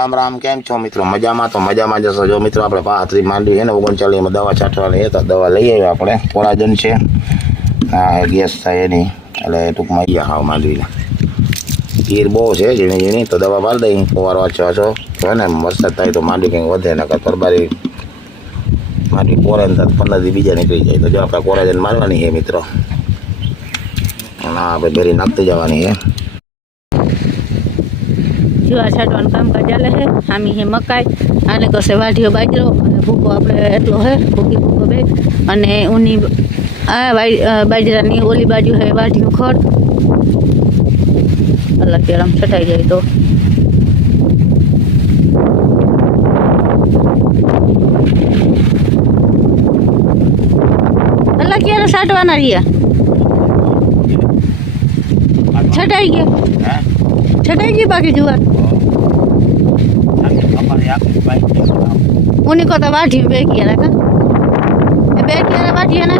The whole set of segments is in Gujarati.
राम राम केम छो मित्रों मजा में तो मजा में जशो जो मित्रों अपने पाथरी मांडवी है 39 में दवा छाटवानी है तो दवा लई आव्या अपने कोलाजन छे आ गैस थाय नहीं એટલે ટૂંકમાં અહીંયા હાવ માંડવીને તીર બહુ છે ઝીણી ઝીણી તો દવા પાડી દઈ ફવારો આછો હોય ને વરસાદ થાય તો માંડવી કંઈક વધે ને પરબારી માંડવી પોરે ને 15 દી બીજા નીકળી જાય તો જો આપણે કોરાજન મારવાની છે મિત્રો અને આપણે ભેરી નાખતી જવાની છે जुआ छाटवा कामकाज चाले है आमी है मकाई आने कसे वाढ़ियो बाजरो भूको आपणे एटलो है भूकी भूको बे अने उनी आ बाजरानी ओली बाजू है वाढ़ियो खड़ अल्लाह के राम छटाई जाए तो अल्लाह के छाटवाना रिया छटाई गया छटाई गई बाकी जुआ उन्हीं को तो बाटी बे किया रखा बे किया बाटी है ना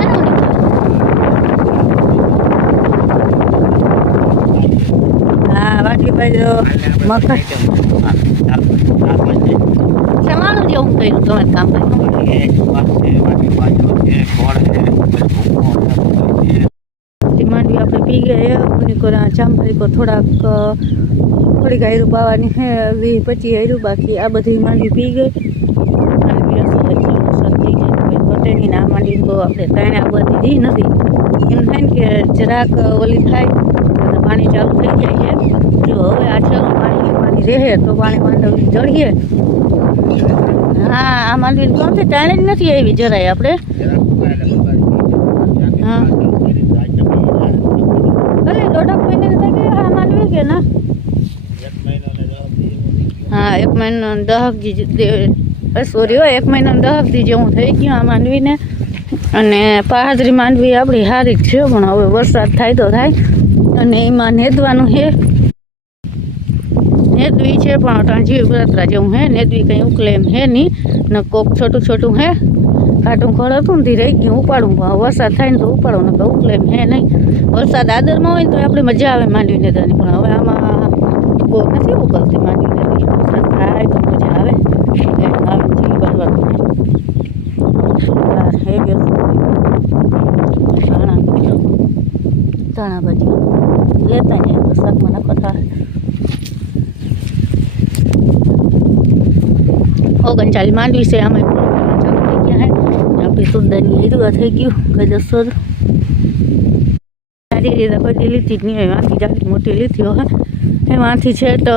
हाँ बाटी पे जो मक्का सामान जो हम कहीं तो मत काम डिमांड भी आपने पी गए है उन्हीं को चांपरी को थोड़ी गायरू पावानी है 20-25 गायरू बाकी आ बधी मांडवी पी गई कटेनी ना मांडवी को अपने ताणे आ बधी नहीं एम थाय के जराक ओली थाय पानी चालू थई जाय है जो हवे आछल पानी रहे तो पानी मांडवी जळीए हाँ आ मांडवी कोण से ताणे ज नथी आवी जराय आपणे हाँ भले 1.5 महीने तक आ मांडवी के ना हाँ 1 महीना 10 दी सॉरी 1 महीना 10 दी जेवुं थई गयुं आ मांडवी ने अने पादरी मांडवी आपणी हारी ज छे पण हवे वरसाद थाय तो थाय अने एमां नेदवानुं छे नेदवी छे पण अटाण जीव बरातरा जेवुं है नेदवी कई उकले एम है नहीं न कोक छोटू छोटू है काटुं खड़ हतुं ने रही गयुं उपाडुं वरसाद थाय ने तो उपाडो न तो उकले एम है नहीं वरसाद आदरमां होय तो आपणे मजा आवे मांडवी नेदવાની पण हवे आमां બહુ નથી ઉકલતી માંડવી વરસાદ થાય તો મજા આવે આવે જીવ બાંધવાનું હે ગયો ધાણા ભાજી લેતા જાય તો શાકમાં નાખો થાય 39 માંડવી છે આમાં ચાલુ થઈ ગયા હે આપણી સુંદરની હીરવા થઈ ગયું કઈ દસો સારી રીતે બધી લીધી જ નહીં હોય આખી જાડી મોટી લીધી હોય એમાંથી છે તો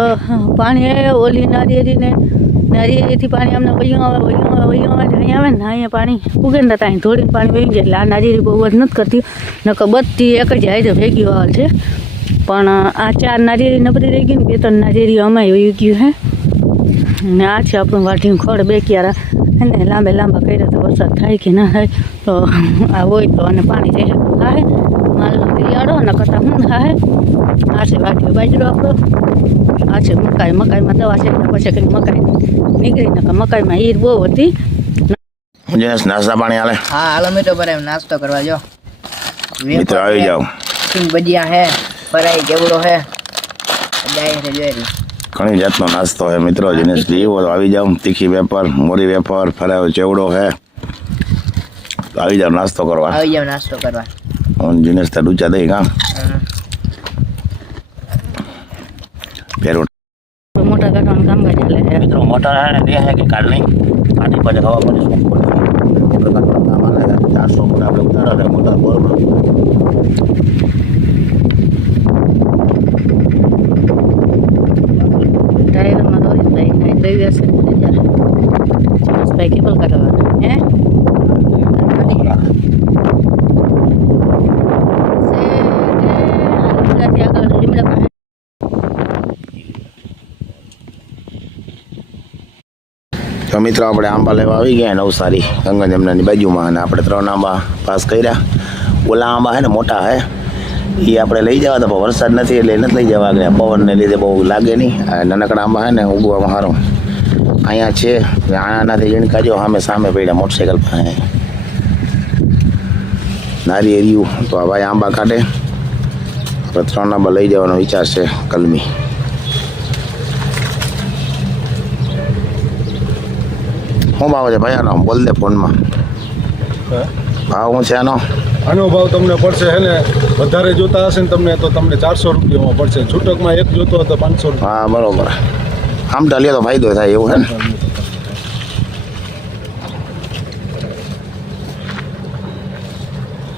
પાણી ઓલી નારિયેરીથી પાણી અમને વયું આવે અહીં આવે ને અહીંયા પાણી ઉગે ને ત્યાં થોડીને પાણી વહી જાય એટલે આ નારિયેરી બહુ જ નથી કરતી નકર બધી એક જ હાઈરે ભેગી આવે છે પણ આ 4 નારિયેરી નબળી રહી ગઈ ને 2-3 નારિયેરી અમાય વહી ગયું હે ને આ છે આપણું વાઢીનું ખડ બે ક્યારા એને લાંબા કર્યા તો વરસાદ થાય કે ના થાય તો આ હોય તો અને પાણી જાય થાય माल रियाड़ो न कता हूँ है आ से बाकी बाजरो आपको आ से मकाई में दवा से पछे कहीं मकाई निकली न मकाई में हीर बो होती मुझे नाश्ता पानी आले हाँ आलो मीठो पर नाश्तो करवा जो मित्र आ जाओ भजिया है फराई केवड़ो है जाए रे जोरी घणी जातनो नास्तो है मित्रों जिने जीवो तो આવી जाओ तीखी वेपर मोरी वेपर फरायो चेवड़ो है तो આવી जाओ नास्तो करवा और जिनेस तो दूचा दे का पेरो मोटा काटवान काम का चले है मित्रों मोटा है दे है कि काट नहीं काटी पर हवा पर इसको काटवान काम आले 400 मोटा આપણે ઉતારો છે મોટા બરોબર ड्राइवर में रोज भाई नहीं ड्राइवर से जा चांस पे केबल काटवा है तो मित्रों આપણે આંબા લેવા આવી ગયા નવસારી ગંગા જમનાની બાજુમાં અને આપણે 3 આંબા પાસ કર્યા ઓલા આંબા હે ને મોટા હે એ આપણે લઈ જવા તો વરસાદ નથી એટલે નથી લઈ જવા ગયા પવનને લીધે બહુ લાગે નહીં નાનકડા આંબા હે ને ઉગવામાં સારું અહીંયા છે આનાથી ઝીણકાજો સામે પડ્યા મોટરસાઇકલ પાસે નારિયેરિયું તો આ ભાઈ આંબા કાઢે આપણે 3 આંબા લઈ જવાનો વિચાર છે કલમી શું ભાવ છે ભાઈ આનો બોલ દે ફોનમાં ભાવ શું છે આનો આનો ભાવ તમને પડશે હે ને વધારે જોતા હશે ને તમને તો તમને 400 રૂપિયામાં પડશે. છૂટકમાં એક જોતો હોય તો 500 રૂપિયા. હા બરોબર આમ લે તો ફાયદો થાય એવું છે ને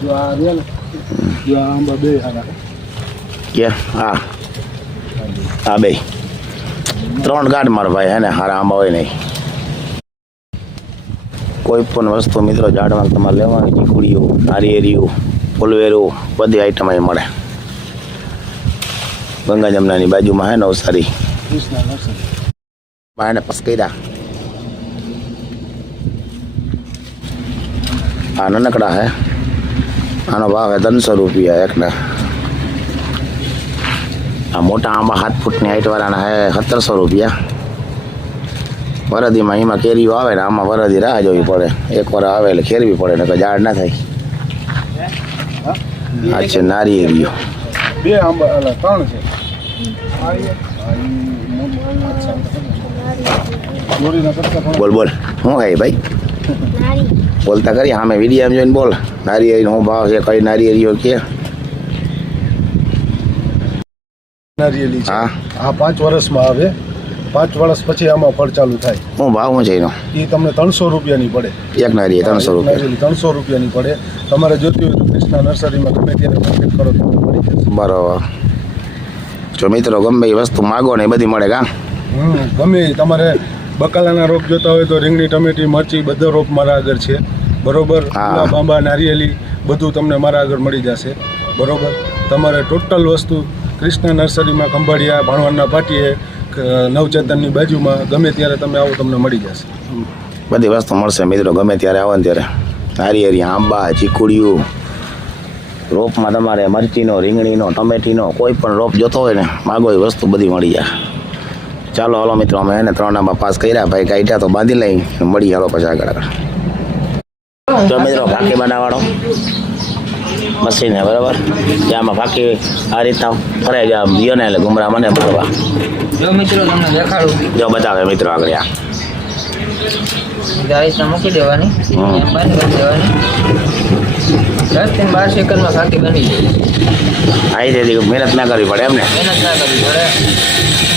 જો આ રહ્યા ને જો આ આંબા બે હારા કે હા હા બે 3 ગાઢ મારો ભાઈ હે ને હારા આંબા હોય નહીં. કોઈ પણ વસ્તુ મિત્રો ઝાડમાં તમારે લેવાની ચીકુડીઓ નારિયેરીઓ ફૂલવેરું બધી આઈટમ અહીં મળે. ગંગા જમનાની બાજુમાં હે નવસારી કૃષ્ણ નર્સરી. બાને પસકીરા આ નાનકડા હે આનો ભાવ હે 300 રૂપિયા એકના. આ મોટા આંબા 7 ફૂટની હાઈટ વાળાના હે 1700 રૂપિયા. વરદીમાં એમાં કેરીઓ આવે ને આમાં વરદી રાહ જોવી પડે. એકવાર આવે એટલે ખેરવી પડે ને ઝાડ ના થાય. આ છે નારિયેરીઓ બે આંબા અલા 3 છે. દોરીના કરતા પણ બોલ બોલ શું હે ભાઈ બોલતા કરી સામે વિડીયો જોઈને બોલ. નારિયેરીનો શું ભાવ છે કઈ નારિયેરીઓ કે નારિયેલી છે. હા આ 5 વર્ષમાં આવે. 5 વર્ષ પછી આમાં ફળ ચાલુ થાય. શું ભાવ શું છે એનો એ તમને 300 રૂપિયાની પડે. એક નારિયેળ 300 રૂપિયા નારિયેળી 300 રૂપિયાની પડે. તમારે જોતી હોય તો કૃષ્ણા નર્સરીમાં ગમે ત્યારે કોન્ટેક્ટ કરો તો મળી જશે. બરોબર જો મિત્રો ગમે એ વસ્તુ માગો ને એ બધી મળે કા ગમે એ તમારે બકાલાના રોપ જોતા હોય તો રીંગણી ટમેટી મરચી બધા રોપ મારા આગળ છે. બરોબર હા. ગુલાબ આંબા નારિયેલી બધું તમને મારા આગળ મળી જશે. બરોબર તમારે ટોટલ વસ્તુ કૃષ્ણા નર્સરીમાં ખંભાળિયા ભાણવડના પાટીએ નવચેતનની બાજુમાં ગમે ત્યારે તમે આવો તમને મળી જશે. બધી વસ્તુ મળશે મિત્રો ગમે ત્યારે આવો ને ત્યારે. નારિયેરી આંબા ચીકુડિયું રોપમાં તમારે મરચીનો રીંગણીનો ટમેટીનો કોઈ પણ રોપ જોતો હોય ને માગો એ વસ્તુ બધી મળી જાય. ચાલો હાલો મિત્રો અમે એને 3 આંબા પાસ કર્યા ભાઈ કાઢ્યા તો બાંધી લઈ મળી હાલો પછી આગળ જો મિત્રો ફાંકી બનાવવાનો મશીન હે બરાબર ત્યાંમાં ફાંકી આ રીતના ફરાઈ જાય દિયો ને એટલે ગુમરા મને બરાબર જો મિત્રો તમને દેખાડું. જો બતાવે મિત્રો આગળ આ રીતના મૂકી દેવાની. હમ. એમ બંધ કરી દેવાની. 10 થી 12 સેકન્ડમાં ફાંકી બની જાય. આવી રીતે મહેનત ના કરવી પડે એમને મહેનત ના કરવી પડે.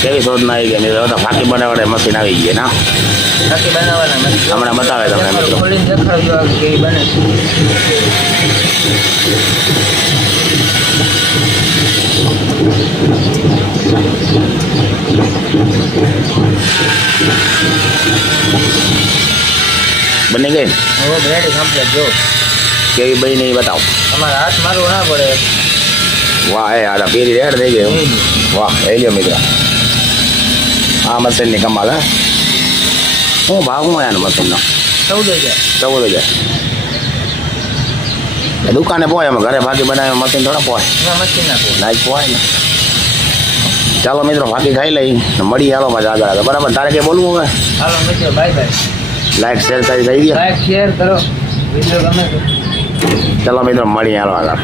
કેવી શોધના આવી ગઈ મિત્રો તો ફાંકી બનાવડે મશીન આવી ગઈ ના ફાંકી બનાવવાના નથી. હમણાં બતાવે તમને મિત્રો ખોલીને દેખાડજો આ કેવી બને છે. બની ગઈ ને હવે રેડી કમ્પ્લીટ જો. કેવી બની એ બતાવો તમારે હાથ મારવો ના પડે. વાહ એ આ પેરી રેડ થઈ ગઈ વાહ એ લ્યો મિત્રો આ મશીનની કમાલ હે શું ભાવ શું એનો મશીનનો 14,000. 14,000 દુકાને પોય અમે ઘરે ફાંકી બનાવે મશીન થોડા પોય એમાં મશીન નાખો. નાચ પોય ને ચાલો મિત્રો ફાંકી ખાઈ લઈ મળી હાલો પાછા આગળ બરાબર તારે કંઈ બોલવું હવે હાલો મિત્રો બાય બાય. લાઈક શેર કરી દઈ દે લાઈક શેર કરો. વિડીયો ગમે તો ચાલો મિત્રો મળી હાલો આગળ